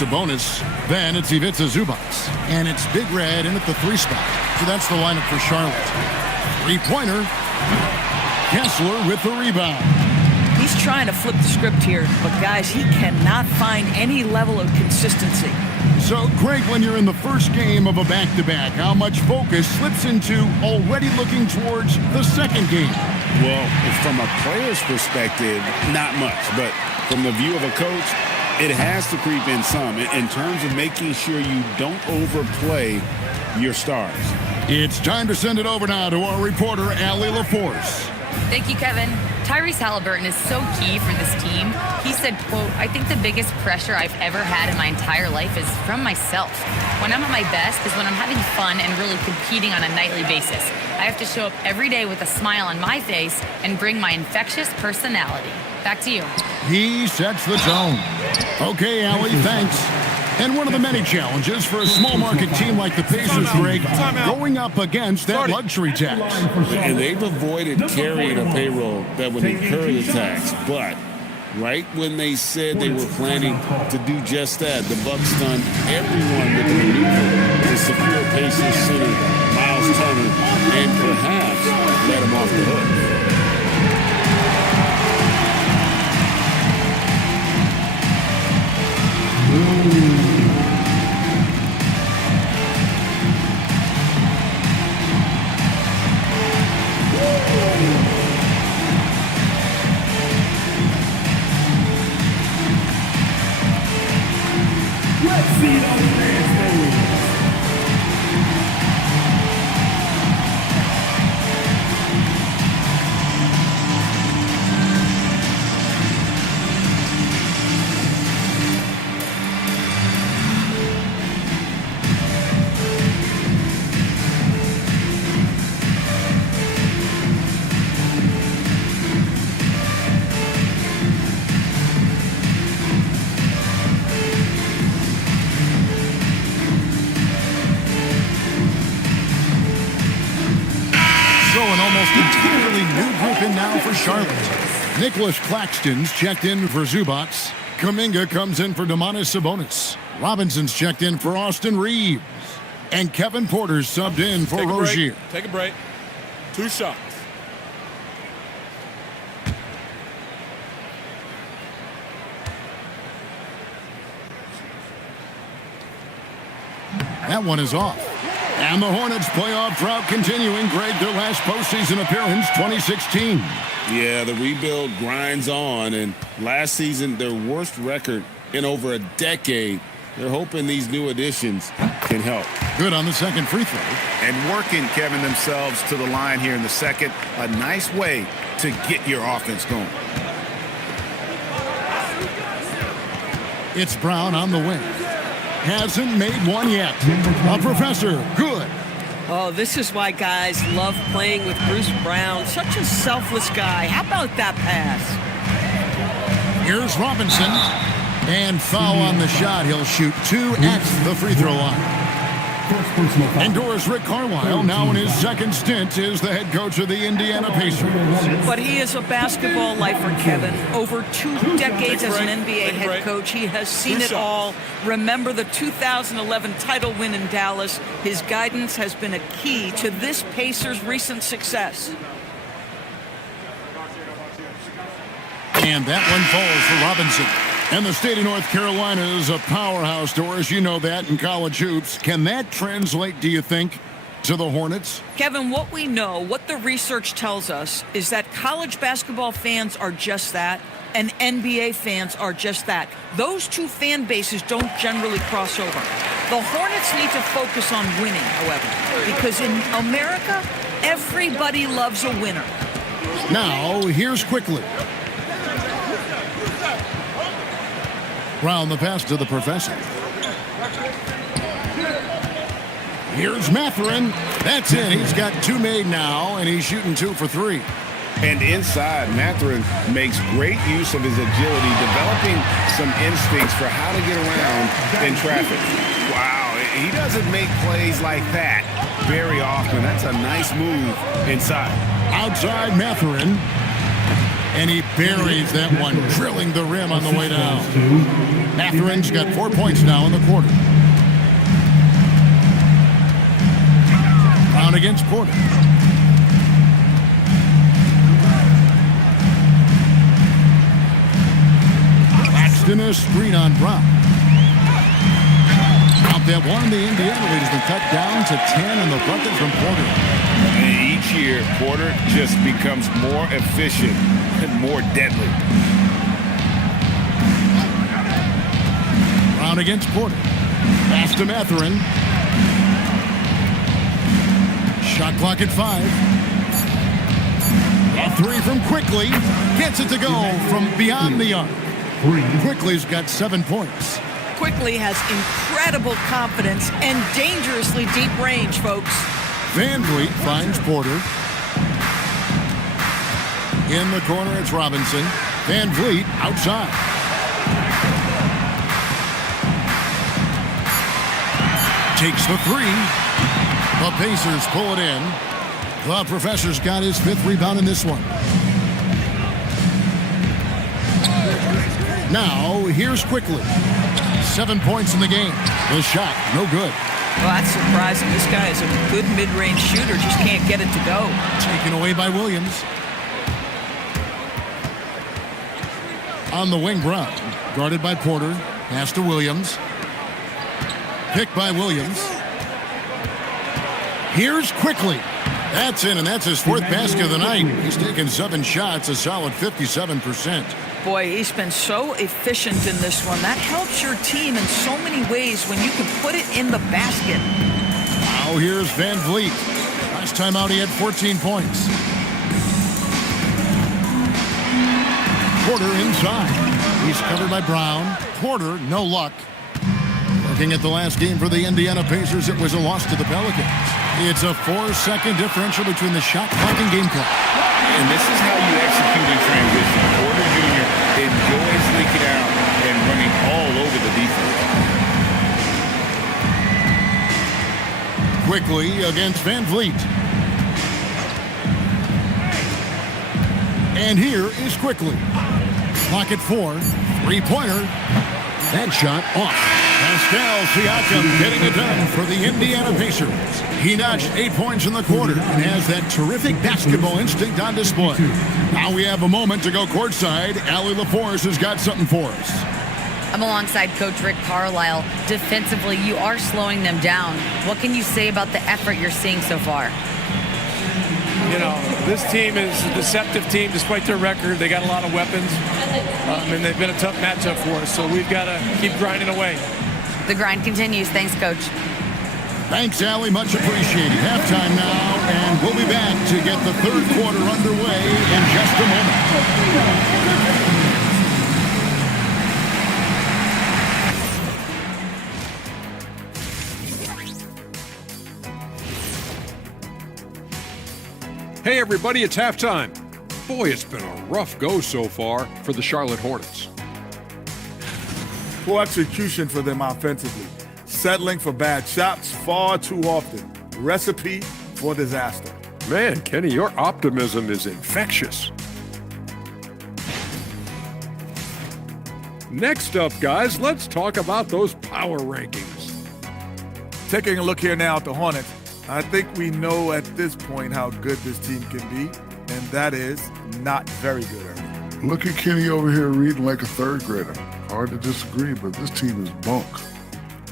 Sabonis. Then it's Ivica Zubac. And it's Big Red in at the 3 spot. So that's the lineup for Charlotte. 3-pointer. Kessler with the rebound. He's trying to flip the script here, but guys, he cannot find any level of consistency. So, Craig, when you're in the first game of a back-to-back, how much focus slips into already looking towards the second game? Well, from a player's perspective, not much. But from the view of a coach, it has to creep in some in terms of making sure you don't overplay your stars. It's time to send it over now to our reporter, Allie LaForce. Thank you, Kevin. Tyrese Halliburton is so key for this team. He said, quote, "I think the biggest pressure I've ever had in my entire life is from myself. When I'm at my best is when I'm having fun and really competing on a nightly basis. I have to show up every day with a smile on my face and bring my infectious personality." Back to you. He sets the tone. Okay, Allie, thanks. And one of the many challenges for a small market team like the Pacers, Greg, going up against that luxury tax. And they've avoided carrying a payroll that would incur the tax. But right when they said they were planning to do just that, the Bucks stunned everyone with the maneuver to secure Pacers center Miles Turner and perhaps let him off the hook. Charlotte. Nicholas Claxton's checked in for Zubac. Kuminga comes in for Domantas Sabonis. Robinson's checked in for Austin Reeves. And Kevin Porter's subbed in for Rozier. Take a break. 2 shots. That one is off. And the Hornets playoff drought continuing. Greg, their last postseason appearance, 2016. Yeah, the rebuild grinds on, and last season, their worst record in over a decade. They're hoping these new additions can help. Good on the second free throw. And working, Kevin, themselves to the line here in the second. A nice way to get your offense going. It's Brown on the wing. Hasn't made one yet. A professor, good. Oh, this is why guys love playing with Bruce Brown. Such a selfless guy. How about that pass? Here's Robinson. And foul on the shot. He'll shoot 2 at the free throw line. And Doris Rick Carlisle, now in his second stint, is the head coach of the Indiana Pacers. But he is a basketball lifer, Kevin. Over 2 decades as an NBA head coach, he has seen it all. Remember the 2011 title win in Dallas. His guidance has been a key to this Pacers' recent success. And that one falls for Robinson. And the state of North Carolina is a powerhouse, Doris. You know that in college hoops. Can that translate, do you think, to the Hornets? Kevin, what we know, what the research tells us, is that college basketball fans are just that, and NBA fans are just that. Those two fan bases don't generally cross over. The Hornets need to focus on winning, however, because in America, everybody loves a winner. Now, here's Quickly. Round the pass to the professor. Here's Mathurin. That's it. He's got 2 made now, and he's shooting 2 for 3. And inside, Mathurin makes great use of his agility, developing some instincts for how to get around in traffic. Wow, he doesn't make plays like that very often. That's a nice move inside. Outside Mathurin. And he buries that one, drilling the rim on the way down. Matherin's got 4 points now in the quarter. Brown against Porter. Claxton a screen on Brown. Out that one, the Indiana lead has been cut down to 10 in the bucket from Porter. And each year, Porter just becomes more efficient and more deadly. Brown against Porter. Pass to Matherin. Shot clock at 5. A 3 from Quickly. Gets it to go from beyond the arc. Quickly's got 7 points. Quickly has incredible confidence and dangerously deep range, folks. Van Vliet finds Porter. In the corner, it's Robinson. Van Vliet outside. Takes the 3. The Pacers pull it in. The Professor's got his 5th rebound in this one. Now, here's Quickly. 7 points in the game. The shot, no good. Well, that's surprising. This guy is a good mid-range shooter, just can't get it to go. Taken away by Williams. On the wing, Brown. Guarded by Porter. Pass to Williams. Picked by Williams. Here's Quickly. That's in, and that's his 4th basket of the night. He's taken 7 shots, a solid 57%. Boy, he's been so efficient in this one. That helps your team in so many ways when you can put it in the basket. Now here's Van Vliet. Last time out, he had 14 points. Porter inside. He's covered by Brown. Porter, no luck. Looking at the last game for the Indiana Pacers, it was a loss to the Pelicans. It's a 4-second differential between the shot clock and game clock. And this is how you execute in transition. Porter Jr. enjoys leaking out and running all over the defense. Quickly against Van Vliet. And here is Quickly. Clock at 4. 3-pointer. That shot off. Pascal Siakam getting it done for the Indiana Pacers. He notched 8 points in the quarter and has that terrific basketball instinct on display. Now we have a moment to go courtside. Allie LaForce has got something for us. I'm alongside Coach Rick Carlisle. Defensively, you are slowing them down. What can you say about the effort you're seeing so far? You know, this team is a deceptive team despite their record. They got a lot of weapons, and they've been a tough matchup for us, so we've got to keep grinding away. The grind continues. Thanks, Coach. Thanks, Allie. Much appreciated. Halftime now, and we'll be back to get the 3rd quarter underway in just a moment. Hey everybody, it's halftime. Boy, it's been a rough go so far for the Charlotte Hornets. Poor execution for them offensively. Settling for bad shots far too often. Recipe for disaster. Man, Kenny, your optimism is infectious. Next up, guys, let's talk about those power rankings. Taking a look here now at the Hornets, I think we know at this point how good this team can be, and that is not very good, Ernie. Look at Kenny over here reading like a 3rd grader. Hard to disagree, but this team is bunk.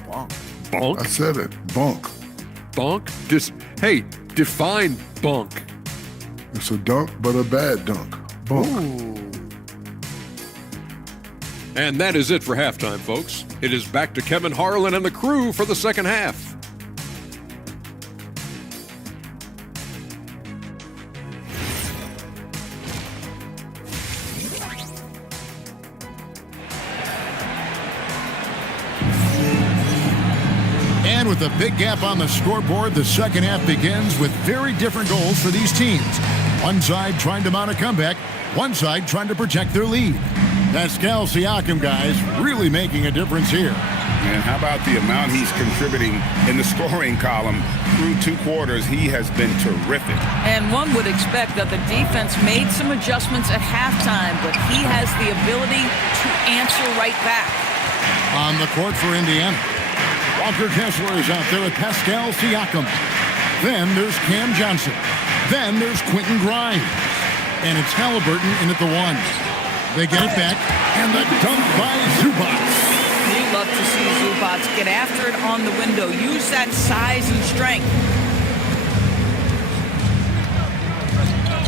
Bunk. Bunk? I said it. Bunk. Bunk? Hey, define bunk. It's a dunk, but a bad dunk. Bunk. Ooh. And that is it for halftime, folks. It is back to Kevin Harlan and the crew for the second half. And with a big gap on the scoreboard, the second half begins with very different goals for these teams. One side trying to mount a comeback, one side trying to protect their lead. Pascal Siakam, guys, really making a difference here. And how about the amount he's contributing in the scoring column through 2 quarters? He has been terrific. And one would expect that the defense made some adjustments at halftime, but he has the ability to answer right back. On the court for Indiana, Walker Kessler is out there with Pascal Siakam. Then there's Cam Johnson. Then there's Quentin Grimes. And it's Halliburton in at the 1. They get it back, and the dunk by Zubac. We love to see Zubac get after it on the window. Use that size and strength.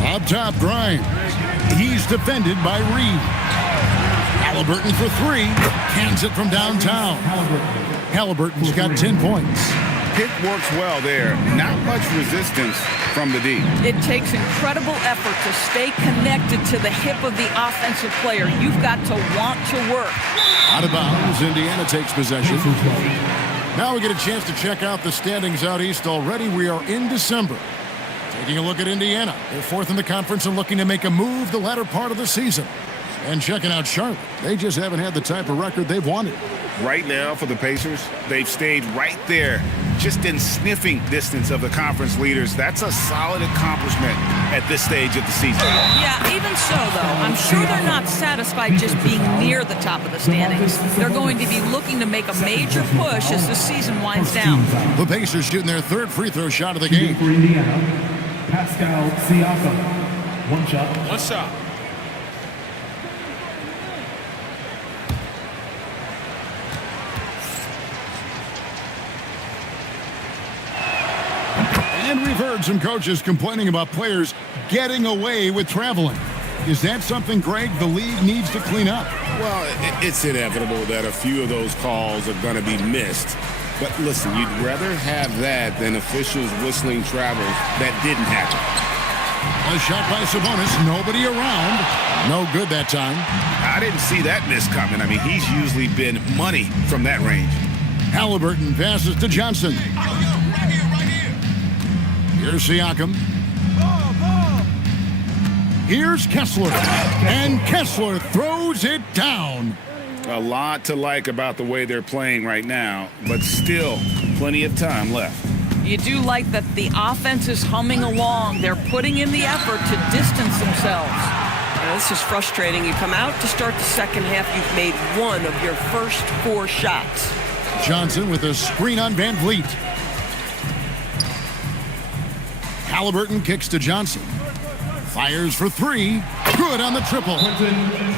Up top, Grimes. He's defended by Reed. Halliburton for 3. Cans it from downtown. Halliburton's got 10 points. Pick works well there. Not much resistance from the D. It takes incredible effort to stay connected to the hip of the offensive player. You've got to want to work. Out of bounds, Indiana takes possession. Now we get a chance to check out the standings out east already. We are in December. Taking a look at Indiana. They're 4th in the conference and looking to make a move the latter part of the season. And checking out Charlotte. They just haven't had the type of record they've wanted. Right now for the Pacers, they've stayed right there, just in sniffing distance of the conference leaders. That's a solid accomplishment at this stage of the season. Yeah, even so, though, I'm sure they're not satisfied just being near the top of the standings. They're going to be looking to make a major push as the season winds down. The Pacers shooting their 3rd free throw shot of the game. For Indiana, Pascal Siakam. 1 shot. 1 shot. And we've heard some coaches complaining about players getting away with traveling. Is that something, Greg, the league needs to clean up? Well, it's inevitable that a few of those calls are going to be missed. But listen, you'd rather have that than officials whistling travel that didn't happen. A shot by Sabonis, nobody around. No good that time. I didn't see that miss coming. I mean, he's usually been money from that range. Halliburton passes to Johnson. Here's Siakam. Here's Kessler. And Kessler throws it down. A lot to like about the way they're playing right now, but still plenty of time left. You do like that the offense is humming along. They're putting in the effort to distance themselves. Now, this is frustrating. You come out to start the second half, you've made 1 of your first 4 shots. Johnson with a screen on Van Vliet. Halliburton kicks to Johnson. Fires for 3. Good on the triple.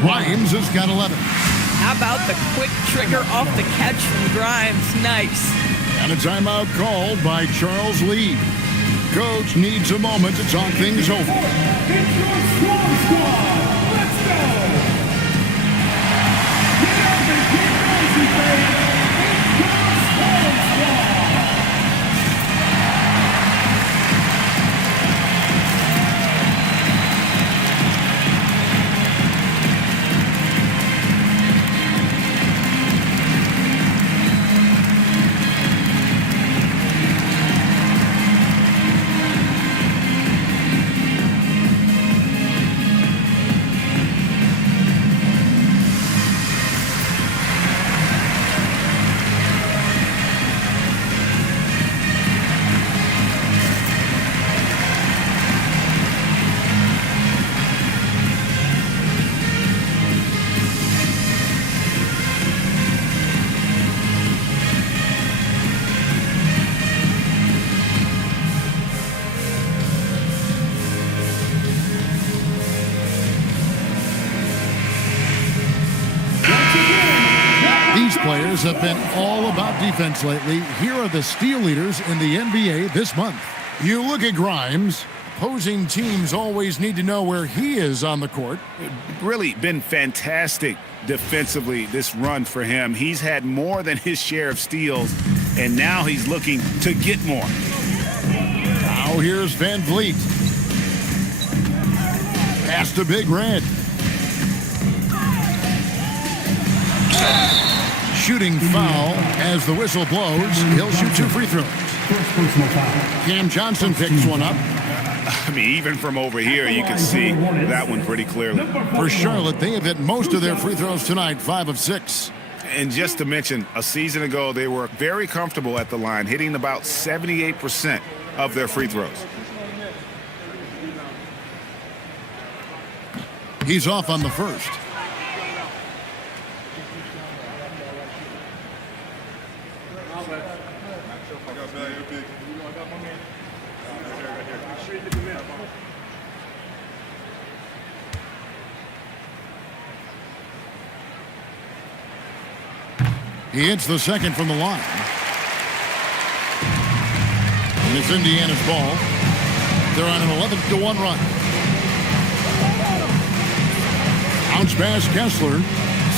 Grimes has got 11. How about the quick trigger off the catch from Grimes? Nice. And a timeout called by Charles Lee. Coach needs a moment to talk things over. Players have been all about defense lately. Here are the steal leaders in the NBA this month. You look at Grimes. Opposing teams always need to know where he is on the court. Really been fantastic defensively this run for him. He's had more than his share of steals, and now he's looking to get more. Now here's Van Vliet. Pass to Big Red. Shooting foul as the whistle blows. He'll shoot 2 free throws. Cam Johnson picks one up. I mean, even from over here, you can see that one pretty clearly. For Charlotte, they have hit most of their free throws tonight, 5 of 6. And just to mention, a season ago, they were very comfortable at the line, hitting about 78% of their free throws. He's off on the first. He hits the second from the line. And it's Indiana's ball. They're on an 11-1 run. Bounce pass Kessler.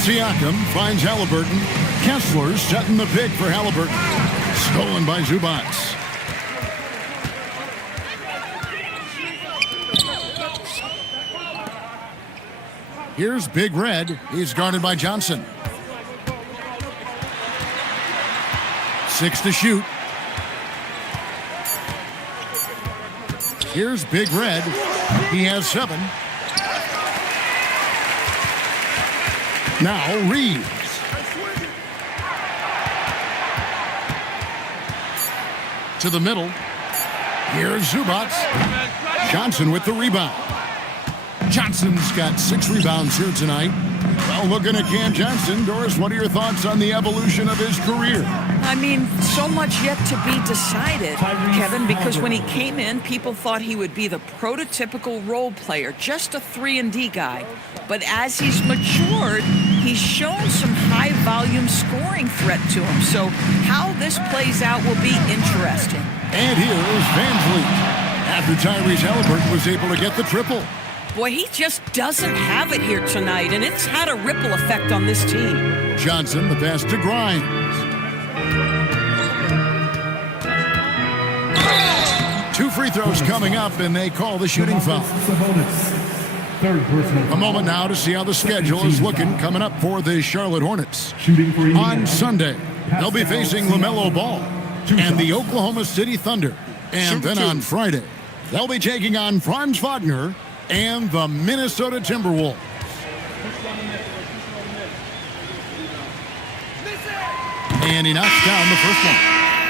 Siakam finds Halliburton. Kessler setting the pick for Halliburton. Stolen by Zubats. Here's Big Red. He's guarded by Johnson. 6 to shoot. Here's Big Red. He has 7. Now Reeves. To the middle. Here's Zubats. Johnson with the rebound. Johnson's got 6 rebounds here tonight. Well, looking at Cam Johnson, Doris, what are your thoughts on the evolution of his career? I mean, so much yet to be decided, Kevin, because when he came in, people thought he would be the prototypical role player, just a 3-and-D guy. But as he's matured, he's shown some high-volume scoring threat to him. So how this plays out will be interesting. And here is Van Vliet. After Tyrese Halliburton was able to get the triple. Boy, he just doesn't have it here tonight, and it's had a ripple effect on this team. Johnson, the pass to Grimes. Two free throws coming up, and they call the shooting foul. A moment now to see how the schedule is looking coming up for the Charlotte Hornets. On Sunday, they'll be facing LaMelo Ball and the Oklahoma City Thunder. And then on Friday, they'll be taking on Franz Wagner and the Minnesota Timberwolves. And he knocks down the first one.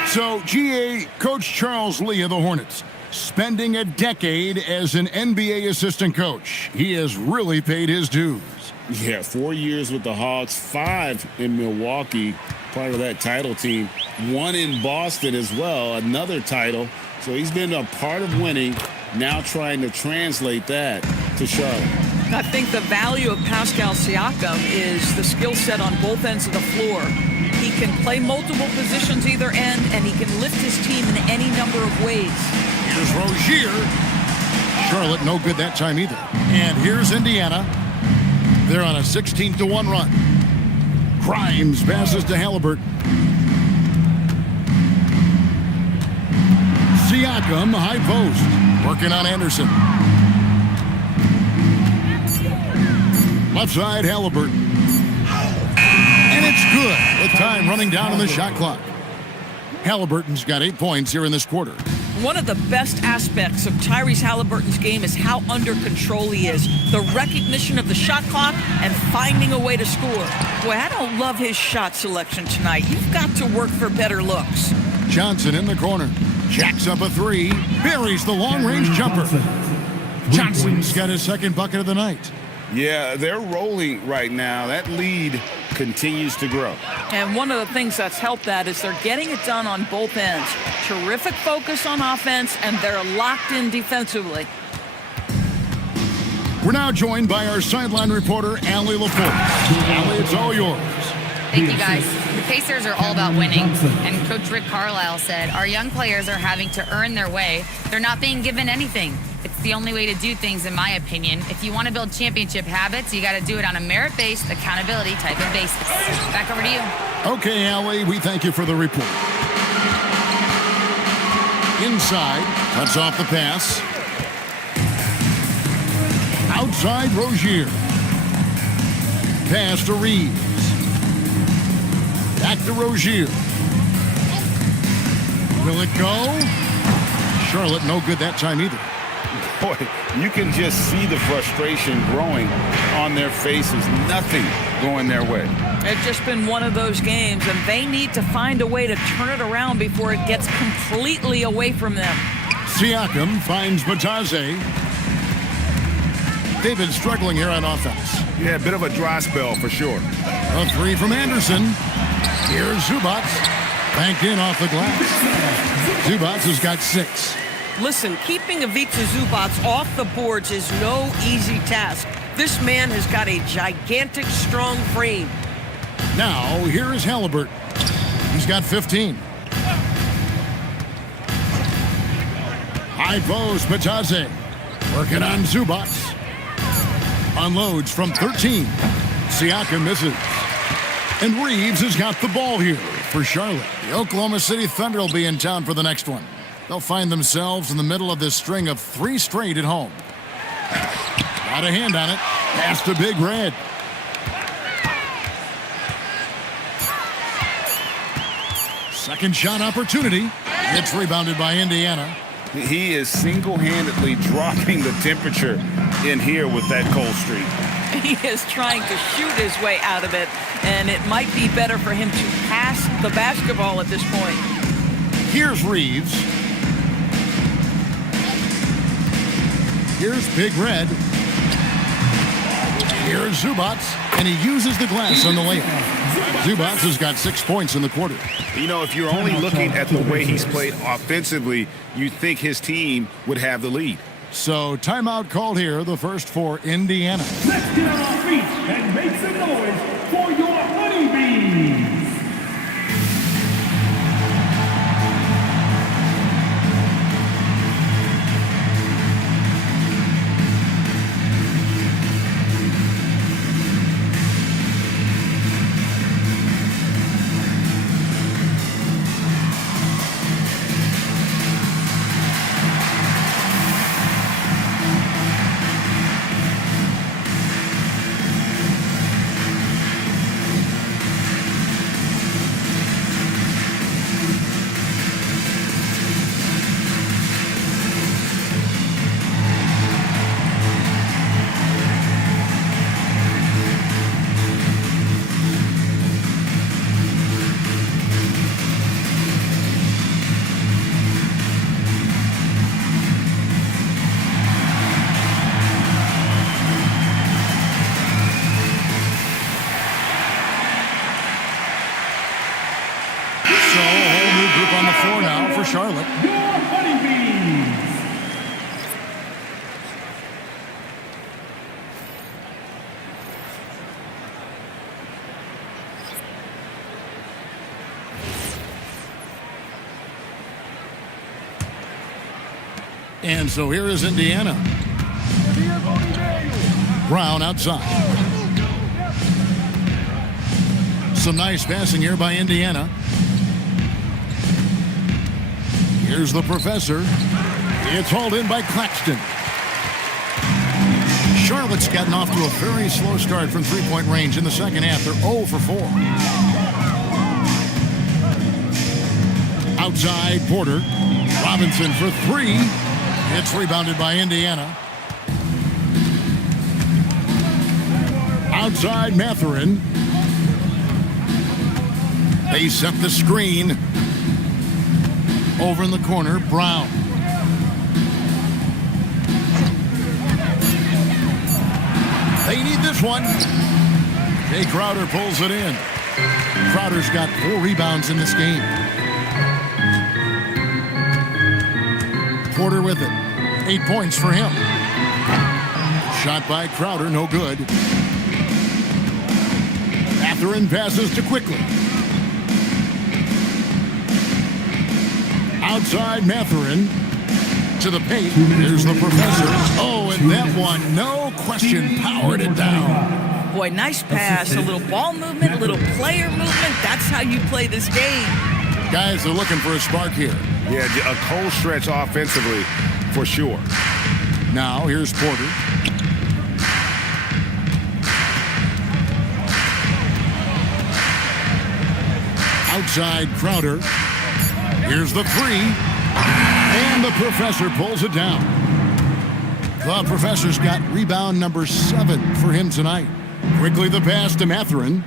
So, GA, Coach Charles Lee of the Hornets, spending a decade as an NBA assistant coach. He has really paid his dues. Yeah, 4 years with the Hawks, 5 in Milwaukee, part of that title team. 1 in Boston as well, another title. So he's been a part of winning, now trying to translate that to Charlotte. I think the value of Pascal Siakam is the skill set on both ends of the floor. He can play multiple positions either end, and he can lift his team in any number of ways. Here's Rozier. Charlotte no good that time either. And here's Indiana. They're on a 16-1 run. Grimes passes to Halliburton. Siakam, high post. Working on Anderson. Left side, Halliburton. And it's good with time running down on the shot clock. Halliburton's got 8 points here in this quarter. One of the best aspects of Tyrese Halliburton's game is how under control he is. The recognition of the shot clock and finding a way to score. Boy, I don't love his shot selection tonight. You've got to work for better looks. Johnson in the corner. Jacks up a 3. Buries the long-range jumper. Johnson's got his second bucket of the night. Yeah, they're rolling right now. That lead continues to grow. And one of the things that's helped that is they're getting it done on both ends. Terrific focus on offense, and they're locked in defensively. We're now joined by our sideline reporter, Allie Laporte. Allie, it's all yours. Thank you, guys. The Pacers are all about winning, and Coach Rick Carlisle said, our young players are having to earn their way. They're not being given anything. It's the only way to do things, in my opinion. If you want to build championship habits, you got to do it on a merit-based, accountability type of basis. Back over to you. Okay, Allie, we thank you for the report. Inside, cuts off the pass. Outside, Rozier. Pass to Reeves. Back to Rozier. Will it go? Charlotte no good that time either. Boy, you can just see the frustration growing on their faces. Nothing going their way. It's just been one of those games, and they need to find a way to turn it around before it gets completely away from them. Siakam finds Bataze. They've been struggling here on offense. Yeah, a bit of a dry spell for sure. A three from Anderson. Here's Zubac. Banked in off the glass. Zubac has got 6. Listen, keeping Ivica Zubac off the boards is no easy task. This man has got a gigantic, strong frame. Now, here is Halliburton. He's got 15. High post, Bataze. Working on Zubac. Unloads from 13. Siakam misses. And Reeves has got the ball here for Charlotte. The Oklahoma City Thunder will be in town for the next one. They'll find themselves in the middle of this string of 3 straight at home. Got a hand on it. Pass to Big Red. Second shot opportunity. It's rebounded by Indiana. He is single-handedly dropping the temperature in here with that cold streak. He is trying to shoot his way out of it, and it might be better for him to pass the basketball at this point. Here's Reeves. Here's Big Red. Here's Zubac, and he uses the glass on the layup. Zubac has got 6 points in the quarter. You know, if you're only looking at the way he's played offensively, you'd think his team would have the lead. So timeout called here, the first for Indiana. Let's get on our feet and make some noise for your honeybees. On the floor now for Charlotte. Your honeybees. And so here is Indiana. Brown outside. Some nice passing here by Indiana. Here's the professor. It's hauled in by Claxton. Charlotte's gotten off to a very slow start from three-point range in the second half. They're 0 for 4. Outside, Porter. Robinson for 3. It's rebounded by Indiana. Outside, Mathurin. They set the screen. Over in the corner, Brown. They need this one. Jay Crowder pulls it in. Crowder's got 4 rebounds in this game. Porter with it. 8 points for him. Shot by Crowder, no good. Mathurin passes to Quickly. Outside Mathurin to the paint. Here's the professor. Oh, and that one, no question, powered it down. Boy, nice pass. A little ball movement, a little player movement. That's how you play this game. Guys are looking for a spark here. Yeah, a cold stretch offensively for sure. Now, here's Porter. Outside Crowder. Here's the 3. And the professor pulls it down. The professor's got rebound number 7 for him tonight. Quickly the pass to Mathurin.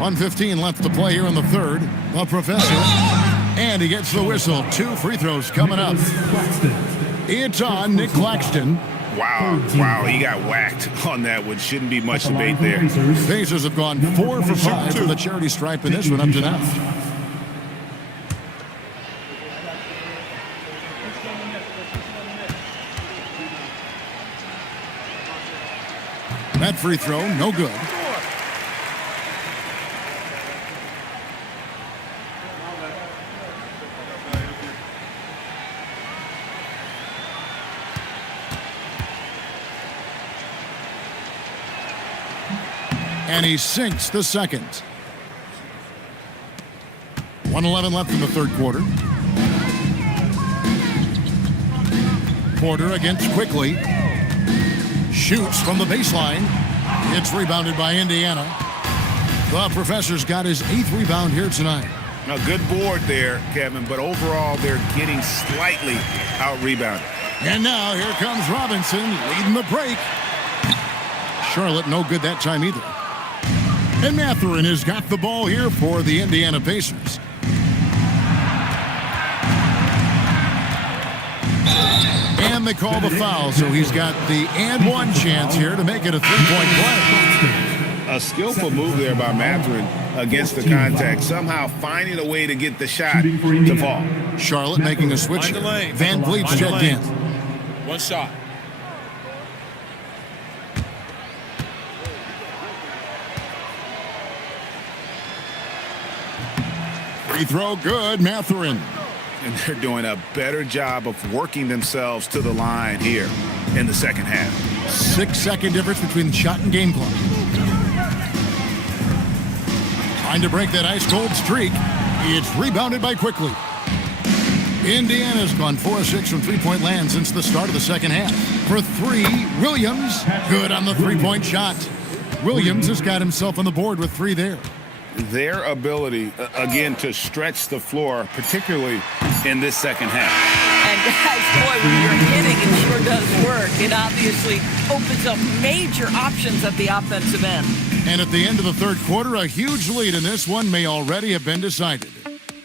1:15 left to play here in the third. The professor, and he gets the whistle. 2 free throws coming up. It's on Nick Claxton. Wow, he got whacked on that one. Shouldn't be much debate there. Pacers have gone 4 for 5 from the charity stripe in this one up to now. That free throw, no good. And he sinks the second. 1:11 left in the third quarter. Porter against Quickly. Shoots from the baseline. It's rebounded by Indiana. The professor's got his 8th rebound here tonight. A good board there, Kevin, but overall they're getting slightly out-rebounded. And now here comes Robinson leading the break. Charlotte no good that time either. And Mathurin has got the ball here for the Indiana Pacers. And they call the foul, so he's got the and one chance here to make it a 3-point play. A skillful move there by Mathurin against the contact, somehow finding a way to get the shot to fall. Charlotte making a switch. Van Vliet's checked in. One shot. Free throw good, Mathurin. And they're doing a better job of working themselves to the line here in the second half. 6-second difference between shot and game clock. Trying to break that ice-cold streak. It's rebounded by Quickly. Indiana's gone 4-6 from three-point land since the start of the second half. For 3, Williams. Good on the three-point shot. Williams has got himself on the board with 3 there. Their ability, again, to stretch the floor, particularly in this second half. And guys, boy, when you're hitting, it sure does work. It obviously opens up major options at the offensive end. And at the end of the third quarter, a huge lead in this one may already have been decided.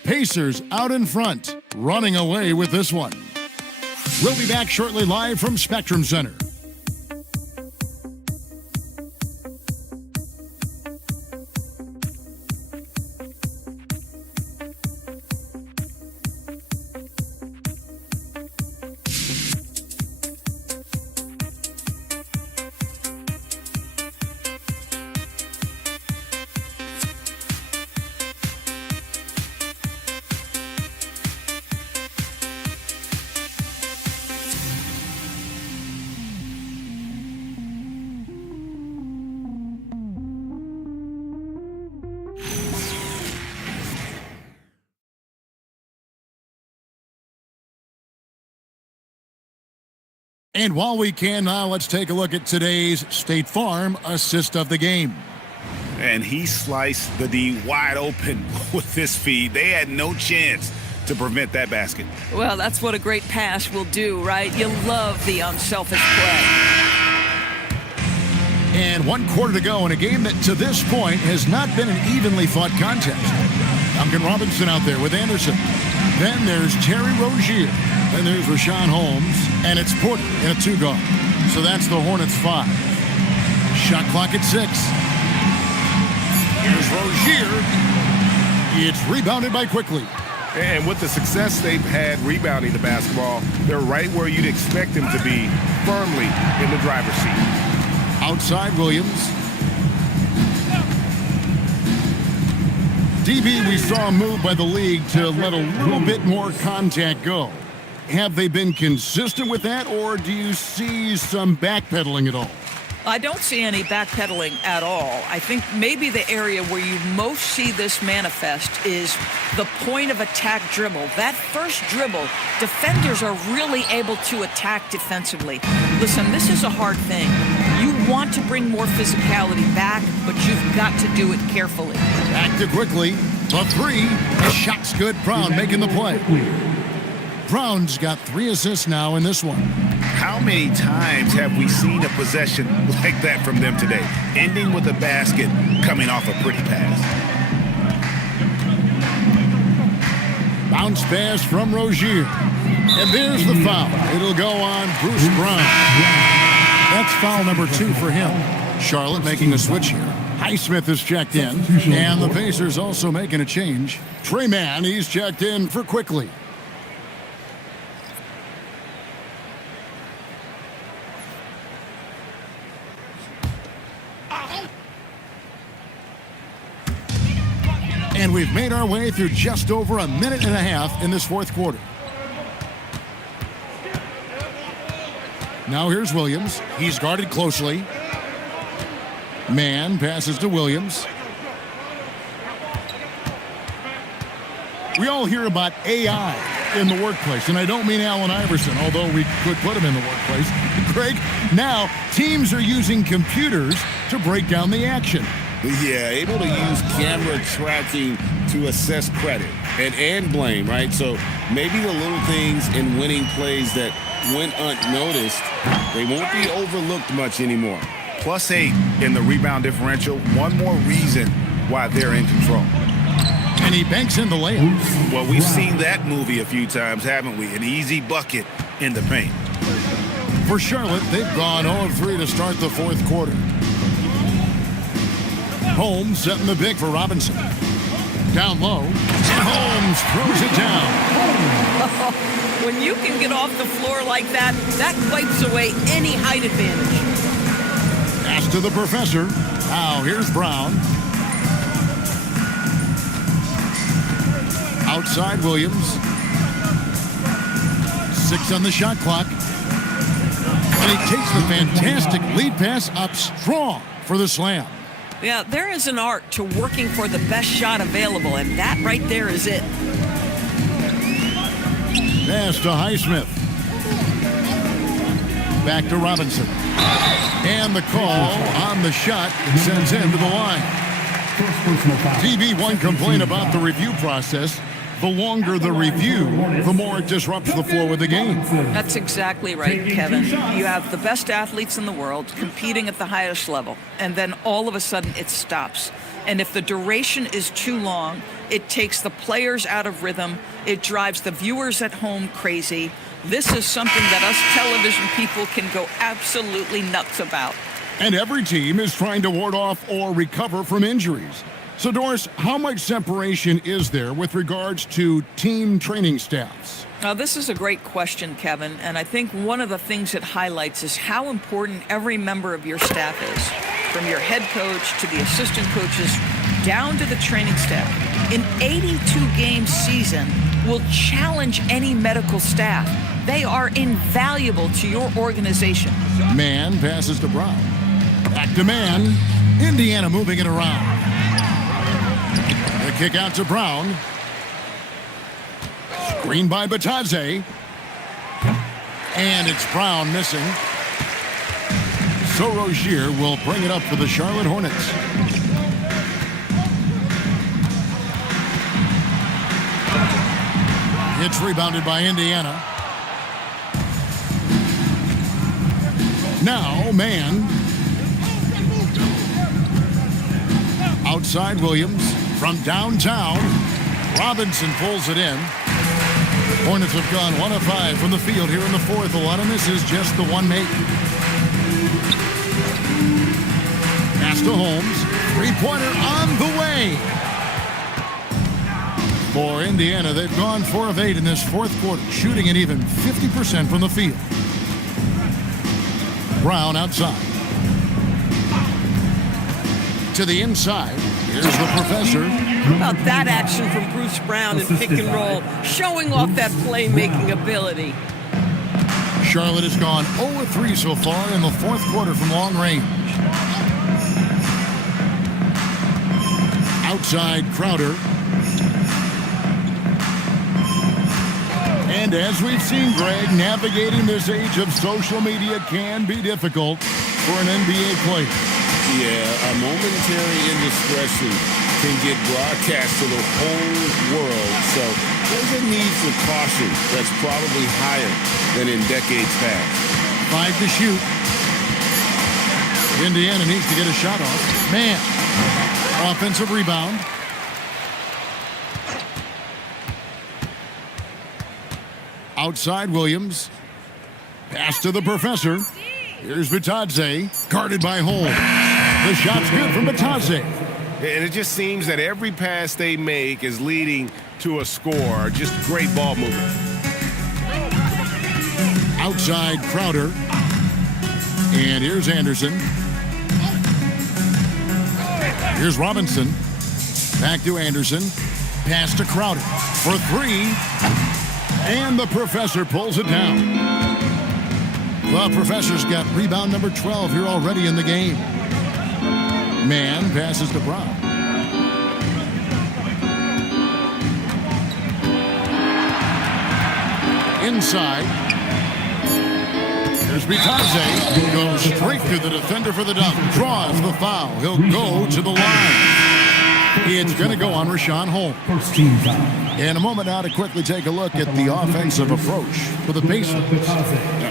Pacers out in front, running away with this one. We'll be back shortly live from Spectrum Center. And while we can now, let's take a look at today's State Farm assist of the game. And he sliced the D wide open with this feed. They had no chance to prevent that basket. Well, that's what a great pass will do, right? You love the unselfish play. And 1 quarter to go in a game that to this point has not been an evenly fought contest. Duncan Robinson out there with Anderson. Then there's Terry Rozier. Then there's Rashawn Holmes. And it's Porter in a 2-guard. So that's the Hornets 5. Shot clock at 6. Here's Rozier. It's rebounded by Quickly. And with the success they've had rebounding the basketball, they're right where you'd expect them to be, firmly in the driver's seat. Outside Williams. DB, we saw a move by the league to let a little bit more contact go. Have they been consistent with that, or do you see some backpedaling at all? I don't see any backpedaling at all. I think maybe the area where you most see this manifest is the point of attack dribble. That first dribble, defenders are really able to attack defensively. Listen, this is a hard thing. You want to bring more physicality back, but you've got to do it carefully. Back to Quickly. The 3. The shot's good. Brown making the play. Brown's got 3 assists now in this one. How many times have we seen a possession like that from them today? Ending with a basket, coming off a pretty pass. Bounce pass from Rozier. And there's the foul. It'll go on Bruce Brown. That's foul number 2 for him. Charlotte making a switch here. Highsmith is checked in. And the Pacers also making a change. Trey Mann, he's checked in for Quickly. And we've made our way through just over a minute and a half in this fourth quarter. Now here's Williams. He's guarded closely. Mann passes to Williams. We all hear about AI in the workplace, and I don't mean Allen Iverson, although we could put him in the workplace. Greg, now teams are using computers to break down the action. Yeah, able to use camera tracking to assess credit and blame, right? So maybe the little things in winning plays that went unnoticed, they won't be overlooked much anymore. +8 in the rebound differential. One more reason why they're in control. And he banks in the layup. Well, we've seen that movie a few times, haven't we? An easy bucket in the paint. For Charlotte, they've gone 0 of 3 to start the fourth quarter. Holmes setting the big for Robinson. Down low, and Holmes throws it down. When you can get off the floor like that, that wipes away any height advantage. Pass to the professor. Now here's Brown. Outside Williams. 6 on the shot clock. And he takes the fantastic lead pass up strong for the slam. Yeah, there is an art to working for the best shot available, and that right there is it. Pass to Highsmith. Back to Robinson. And the call on the shot sends him to the line. TV, one complaint about the review process. The longer the review, the more it disrupts the flow of the game. That's exactly right, Kevin. You have the best athletes in the world competing at the highest level, and then all of a sudden it stops. And if the duration is too long, it takes the players out of rhythm. It drives the viewers at home crazy. This is something that us television people can go absolutely nuts about. And every team is trying to ward off or recover from injuries. So, Doris, how much separation is there with regards to team training staffs? Now, this is a great question, Kevin, and I think one of the things it highlights is how important every member of your staff is, from your head coach to the assistant coaches, down to the training staff. An 82-game season will challenge any medical staff. They are invaluable to your organization. Mann passes to Brown. Back to Mann. Indiana moving it around. The kick out to Brown. Screen by Batadze. And it's Brown missing. So Rozier will bring it up for the Charlotte Hornets. It's rebounded by Indiana. Now, Mann. Outside Williams. From downtown, Robinson pulls it in. Hornets have gone 1 of 5 from the field here in the fourth. A lot of misses, just the one make. Pass to Holmes. Three-pointer on the way. For Indiana, they've gone 4 of 8 in this fourth quarter, shooting at even 50% from the field. Brown outside. To the inside. Here's the professor. How about that action from Bruce Brown in pick and roll, showing off that playmaking ability. Charlotte has gone 0 of 3 so far in the fourth quarter from long range. Outside Crowder. And as we've seen, Greg, navigating this age of social media can be difficult for an NBA player. Yeah, a momentary indiscretion can get broadcast to the whole world. So there's a need for caution that's probably higher than in decades past. 5 to shoot. Indiana needs to get a shot off. Man. Offensive rebound. Outside Williams. Pass to the professor. Here's Bitadze. Guarded by Holmes. The shot's good from Bitadze. And it just seems that every pass they make is leading to a score. Just great ball movement. Outside Crowder. And here's Anderson. Here's Robinson. Back to Anderson. Pass to Crowder for 3. And the professor pulls it down. The professor's got rebound number 12 here already in the game. Man passes to Brown. Inside. Here's Bitadze. Goes straight to the defender for the dunk. Draws the foul. He'll go to the line. It's going to go on Rashawn Holmes. First team foul. In a moment now to quickly take a look at the offensive approach for the Pacers.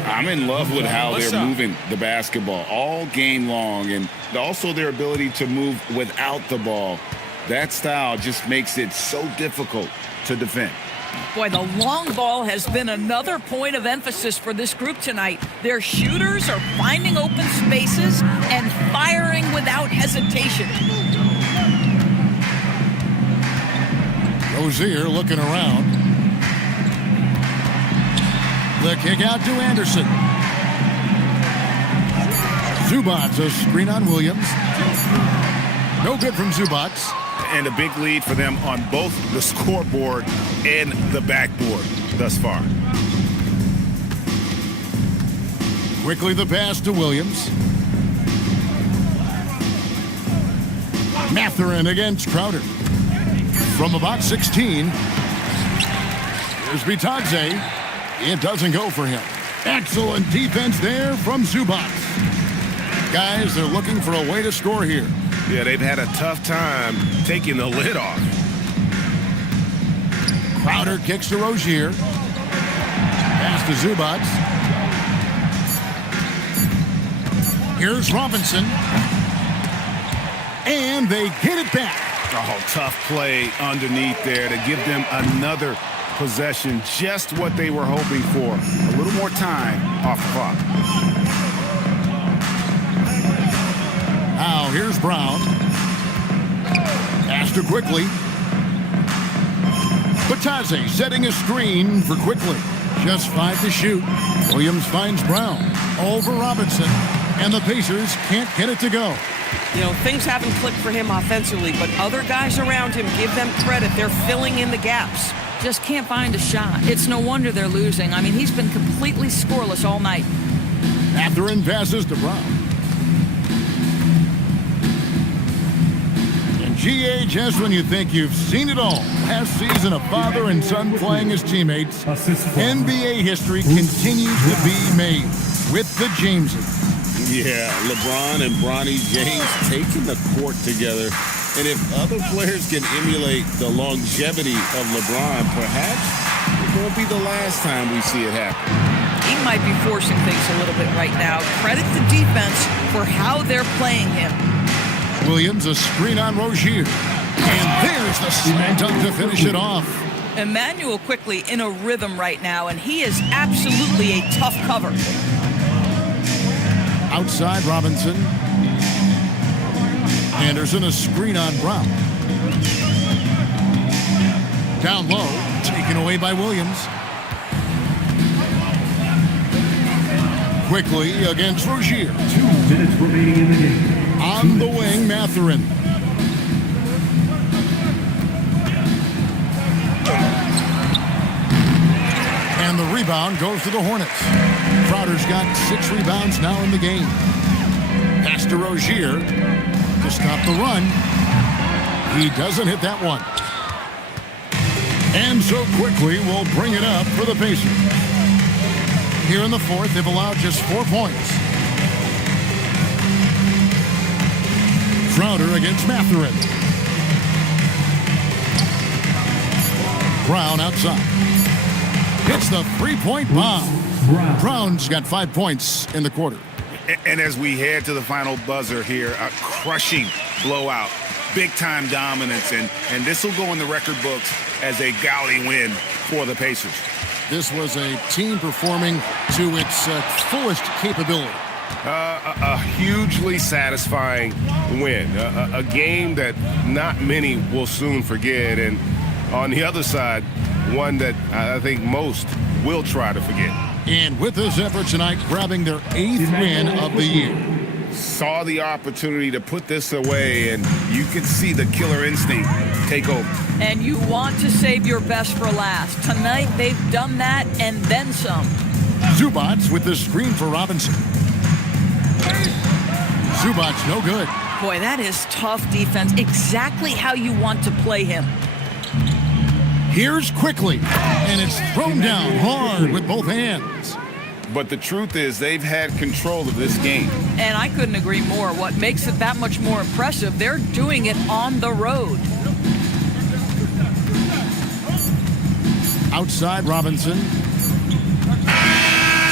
I'm in love with how they're moving the basketball all game long, and also their ability to move without the ball. That style just makes it so difficult to defend. Boy, the long ball has been another point of emphasis for this group tonight. Their shooters are finding open spaces and firing without hesitation. Rozier looking around. The kick out to Anderson. Zubats, a screen on Williams. No good from Zubats. And a big lead for them on both the scoreboard and the backboard thus far. Quickly the pass to Williams. Mathurin against Crowder. From about 16. Here's Bitadze. It doesn't go for him. Excellent defense there from Zubats. Guys, they're looking for a way to score here. Yeah, they've had a tough time taking the lid off. Crowder kicks to Rozier. Pass to Zubats. Here's Robinson. And they get it back. Oh, tough play underneath there to give them another possession. Just what they were hoping for. A little more time off the clock. Now here's Brown. Pass to Quickly. Bitadze setting a screen for Quickly. Just 5 to shoot. Williams finds Brown. Over Robinson. And the Pacers can't get it to go. You know, things haven't clicked for him offensively, but other guys around him, give them credit. They're filling in the gaps. Just can't find a shot. It's no wonder they're losing. I mean, he's been completely scoreless all night. Mathurin passes to Brown. And GA, just when you think you've seen it all, last season a father and son playing as teammates, NBA history continues to be made with the Jameses. Yeah, LeBron and Bronny James taking the court together. And if other players can emulate the longevity of LeBron, perhaps it won't be the last time we see it happen. He might be forcing things a little bit right now. Credit the defense for how they're playing him. Williams, a screen on Rozier. And there's the slam dunk to finish it off. Emmanuel Quickly in a rhythm right now, and he is absolutely a tough cover. Outside Robinson. Anderson, a screen on Brown. Down low, taken away by Williams. Quickly against Rozier. 2 minutes remaining in the game. On the wing, Mathurin. And the rebound goes to the Hornets. Crowder's got 6 rebounds now in the game. Pass to Rozier to stop the run. He doesn't hit that one. And so Quickly will bring it up for the Pacers. Here in the fourth, they've allowed just 4 points. Crowder against Mathurin. Brown outside. Hits the three-point bomb. Brown's got 5 points in the quarter. And as we head to the final buzzer here, a crushing blowout, big-time dominance, and this will go in the record books as a gaudy win for the Pacers. This was a team performing to its fullest capability. A hugely satisfying win, a game that not many will soon forget, and on the other side, one that I think most will try to forget. And with this effort tonight, grabbing their 8th win of the year. Saw the opportunity to put this away, and you could see the killer instinct take over. And you want to save your best for last. Tonight, they've done that and then some. Zubac with the screen for Robinson. Zubac, no good. Boy, that is tough defense. Exactly how you want to play him. Here's quickly, and it's thrown down hard with both hands. But the truth is they've had control of this game. And I couldn't agree more. What makes it that much more impressive, they're doing it on the road. Outside Robinson.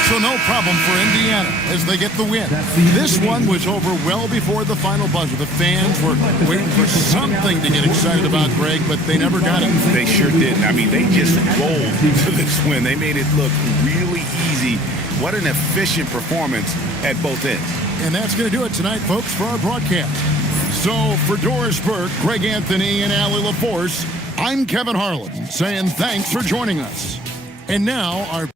So no problem for Indiana as they get the win. This one was over well before the final buzzer. The fans were waiting for something to get excited about, Greg, but they never got it. They sure didn't. I mean, they just rolled to this win. They made it look really easy. What an efficient performance at both ends. And that's going to do it tonight, folks, for our broadcast. So for Doris Burke, Greg Anthony, and Allie LaForce, I'm Kevin Harlan saying thanks for joining us. And now our